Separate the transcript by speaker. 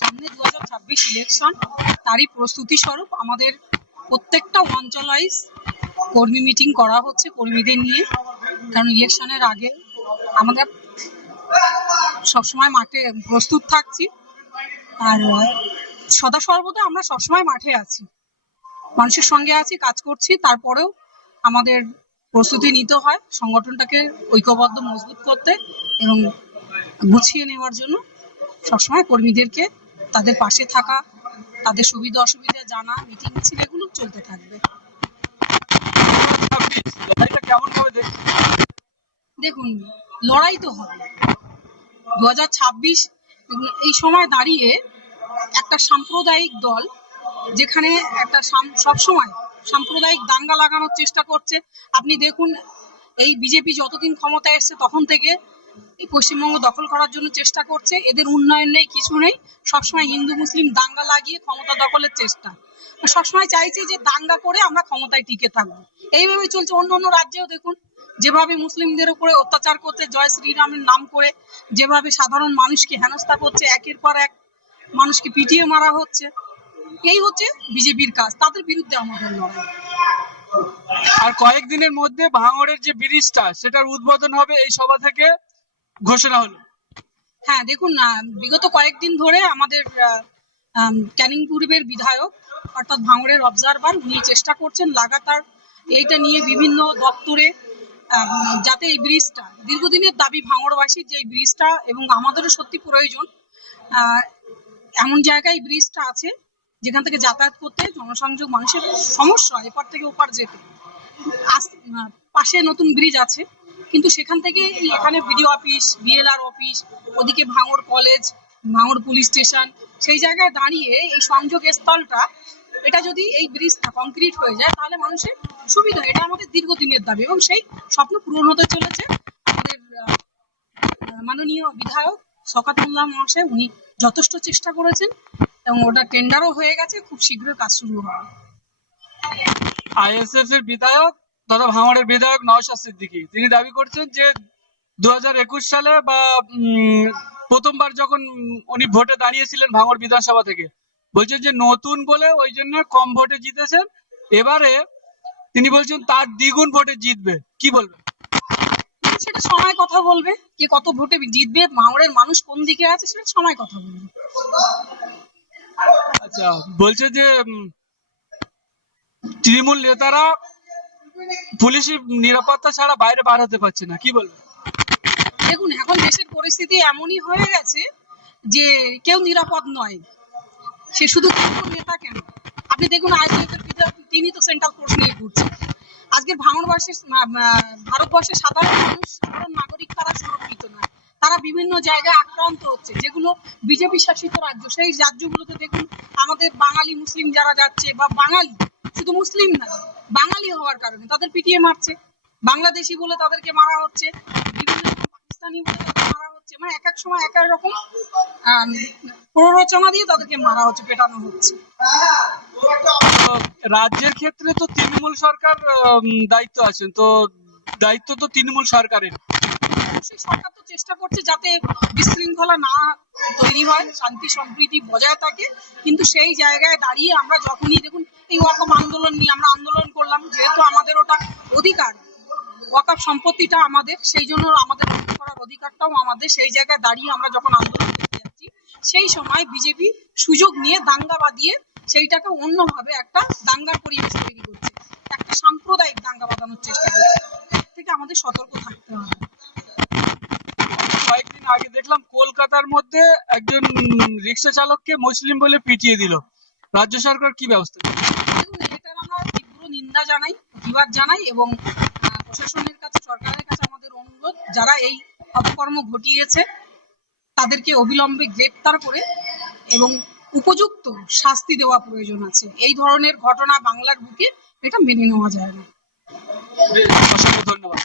Speaker 1: সামনে দু হাজার ছাব্বিশ ইলেকশন তারই প্রস্তুতি স্বরূপ আমাদের প্রত্যেকটা অঞ্চল ওয়াইজ কর্মী মিটিং করা হচ্ছে কর্মীদের নিয়ে। কারণ ইলেকশনের আগে আমাদের সবসময় মাঠে প্রস্তুত থাকছি। আর সদা সর্বদা আমরা সবসময় মাঠে আছি। মানুষের সঙ্গে আছি, কাজ করছি, তারপরেও আমাদের প্রস্তুতি নিতে হয়, সংগঠনটাকে ঐক্যবদ্ধ, মজবুত করতে এবং গুছিয়ে নেওয়ার জন্য সবসময় কর্মীদেরকে তাদের পাশে থাকা তাদের সুবিধা অসুবিধা জানা মিটিং মিছিল এগুলো চলতে থাকবে। দেখুন লড়াই তো হবে। দু হাজার ছাব্বিশ এই সময় দাঁড়িয়ে একটা সাম্প্রদায়িক দল যেখানে একটা সব সময় সাম্প্রদায়িক দাঙ্গা লাগানোর চেষ্টা করছে। আপনি দেখুন এই বিজেপি যতদিন ক্ষমতায় এসছে তখন থেকে এই পশ্চিমবঙ্গ দখল করার জন্য চেষ্টা করছে। এদের উন্নয়ন নেই, কিছু নেই। সবসময় হিন্দু, মুসলিম দাঙ্গা লাগিয়ে ক্ষমতা দখলের চেষ্টা। সবসময় চাইছে যে দাঙ্গা করে আমরা ক্ষমতায় টিকে থাকব। এইভাবে চলছে। অন্য অন্য রাজ্যেও দেখুন, যেভাবে মুসলিমদের উপরে অত্যাচার করতে জয় শ্রীরামের নাম করে, যেভাবে সাধারণ মানুষকে হেনস্থা করছে, একের পর এক মানুষকে পিটিয়ে মারা হচ্ছে। এই হচ্ছে বিজেপির কাজ। তাদের বিরুদ্ধে আমাদের লড়াই।
Speaker 2: আর কয়েকদিনের মধ্যে ভাঙড়ের যে ব্রিজটা, সেটার উদ্বোধন হবে এই সভা থেকে। ঘোষণা হলো।
Speaker 1: হ্যাঁ দেখুন বিগত কয়েকদিন ধরে আমাদের ক্যানিং পূর্বের বিধায়ক, অর্থাৎ ভাঙড়ের অবজারভার উনি চেষ্টা করছেন লাগাতার এইটা নিয়ে বিভিন্ন দপ্তরে যাতে এই ব্রিজটা, দীর্ঘদিনের দাবি ভাঙড়বাসীর যে এই ব্রিজটা এবং আমাদেরও সত্যি প্রয়োজন এমন জায়গায় এই ব্রিজটা আছে, যেখান থেকে যাতায়াত করতে জনসংযোগ মানুষের সমস্যা এপার থেকে ওপার যেতে। পাশে নতুন ব্রিজ আছে কিন্তু সেখান থেকে এখানে বিডিও অফিস বিএলআর অফিস, ওদিকে ভাঙড় কলেজ, ভাঙড় পুলিশ স্টেশন, সেই জায়গায় দাঁড়িয়ে এই সংযোগ স্থলটা, এটা যদি এই ব্রিজটা কংক্রিট হয়ে যায়, তাহলে মানুষের সুবিধা, এটা আমাদের দীর্ঘদিনের দাবি এবং সেই স্বপ্ন পূরণ হতে চলেছে। আমাদের মাননীয় বিধায়ক শকাতুল্লাহ মহাশয়, উনি যথেষ্ট চেষ্টা করেছেন এবং ওটা টেন্ডারও হয়ে গেছে, খুব শীঘ্রই কাজ শুরু হবে।
Speaker 2: আইএসএফ এর বিধায়ক তথা ভাঙড়ের বিধায়ক নওশাদ সিদ্দিকী। তিনি দাবি করছেন যে দুহাজার একুশ সালে বা প্রথমবার যখন উনি ভোটে দাঁড়িয়েছিলেন ভাঙড় বিধানসভা থেকে বলছেন যে নতুন বলে ওই জন্য কম ভোটে জিতেছেন। এবারে তিনি বলছেন তার দ্বিগুণ ভোটে জিতবে। কি বলবেন
Speaker 1: সেটা সময় কথা বলবে কে কত ভোটে জিতবে মাওড়ের মানুষ কোন দিকে আছে সেটা সময় কথা বলবে।
Speaker 2: আচ্ছা বলছে যে তৃণমূল নেতারা পুলিশি নিরাপত্তা ছাড়া বাইরে বার হতে পারছে না, কি বলবেন?
Speaker 1: দেখুন, এখন দেশের পরিস্থিতি এমনই হয়ে গেছে যে কেউ নিরাপদ নয়। সে শুধু নেতা কেন? আপনি দেখুন তিনি তো সেন্ট্রাল ফোর্স নিয়ে ঘুরছেন আজকের মা- ভারতবর্ষের সাধারণ মানুষ, সাধারণ নাগরিক তারা সুরক্ষিত নয়। তারা বিভিন্ন জায়গায় আক্রান্ত হচ্ছে, যেগুলো বিজেপি শাসিত রাজ্য। সেই রাজ্যগুলোতে দেখুন, আমাদের বাঙালি মুসলিম যারা যাচ্ছে, বা বাঙালি, শুধু মুসলিম না বাঙালি হওয়ার কারণে। তাদের পিটিয়ে মারছে। বাংলাদেশি বলে তাদেরকে মারা হচ্ছে। বিভিন্ন পাকিস্তানি বলে তাদের মারা হচ্ছে। মানে এক এক সময় এক এক রকম প্ররোচনা দিয়ে তাদেরকে মারা হচ্ছে পেটানো হচ্ছে।
Speaker 2: রাজ্যের ক্ষেত্রে তো তৃণমূল সরকার দায়িত্ব আছেন। তো দায়িত্ব তো তৃণমূল সরকারের।
Speaker 1: সরকার তো চেষ্টা করছে যাতে বিশৃঙ্খলা না তৈরি হয় শান্তি সম্প্রীতি বজায় থাকে। কিন্তু সেই জায়গায় দাঁড়িয়ে আমরা যখনই দেখুন এই ওয়াকফ আন্দোলন নিয়ে আমরা আন্দোলন করলাম, যেহেতু আমাদের ওটা অধিকার। ওয়াকফ সম্পত্তিটা আমাদের, সেই জন্য আমাদের করার অধিকারটাও আমাদের। সেই জায়গায় দাঁড়িয়ে আমরা যখন আন্দোলন করতে যাচ্ছি, সেই সময় বিজেপি সুযোগ নিয়ে দাঙ্গা বাঁধিয়ে সেইটাকে অন্যভাবে একটা দাঙ্গার পরিবেশ তৈরি করছে। একটা সাম্প্রদায়িক দাঙ্গা বাঁধানোর চেষ্টা করছে। থেকে আমাদের সতর্ক থাকতে হবে।
Speaker 2: কয়েকদিন আগে দেখলাম কলকাতার মধ্যে একজন রিক্সা চালককে মুসলিম বলে পিটিয়ে দিল। রাজ্য সরকার কি ব্যবস্থা নিচ্ছে?
Speaker 1: দেখুন এটার আমরা তীব্র নিন্দা জানাই, প্রতিবাদ জানাই এবং প্রশাসনের কাছে, সরকারের কাছে আমাদের অনুরোধ, যারা এই অপকর্ম ঘটিয়েছে, তাদেরকে অবিলম্বে গ্রেপ্তার করে এবং উপযুক্ত শাস্তি দেওয়া প্রয়োজন আছে। এই ধরনের ঘটনা বাংলার বুকে এটা মেনে নেওয়া যায় না।
Speaker 2: অসংখ্য ধন্যবাদ।